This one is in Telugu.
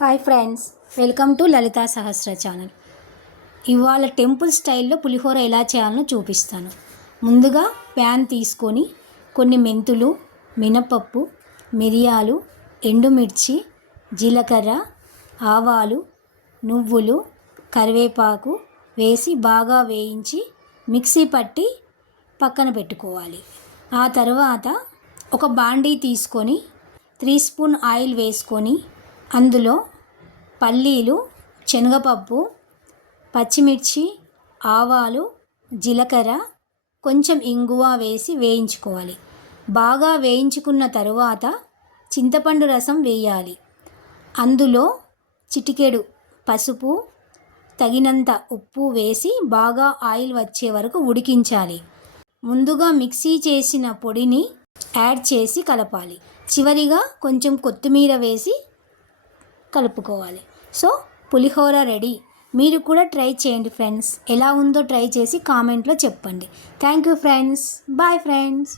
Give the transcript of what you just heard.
Hi friends, welcome to Lalitha Sahasra channel. ఇవాళ టెంపుల్ స్టైల్లో పులిహోర ఎలా చేయాలో చూపిస్తాను. ముందుగా ప్యాన్ తీసుకొని కొన్ని మెంతులు, మినపప్పు, మిరియాలు, ఎండుమిర్చి, జీలకర్ర, ఆవాలు, నువ్వులు, కరివేపాకు వేసి బాగా వేయించి మిక్సీ పట్టి పక్కన పెట్టుకోవాలి. ఆ తర్వాత ఒక బాండీ తీసుకొని 3 స్పూన్ ఆయిల్ వేసుకొని అందులో పల్లీలు, శనగపప్పు, పచ్చిమిర్చి, ఆవాలు, జీలకర్ర, కొంచెం ఇంగువ వేసి వేయించుకోవాలి. బాగా వేయించుకున్న తరువాత చింతపండు రసం వేయాలి. అందులో చిటికెడు పసుపు, తగినంత ఉప్పు వేసి బాగా ఆయిల్ వచ్చే వరకు ఉడికించాలి. ముందుగా మిక్సీ చేసిన పొడిని యాడ్ చేసి కలపాలి. చివరిగా కొంచెం కొత్తిమీర వేసి కలుపుకోవాలి. సో పులిహోర రెడీ. మీరు కూడా ట్రై చేయండి ఫ్రెండ్స్. ఎలా ఉందో ట్రై చేసి కామెంట్లో చెప్పండి. Thank you friends. Bye friends.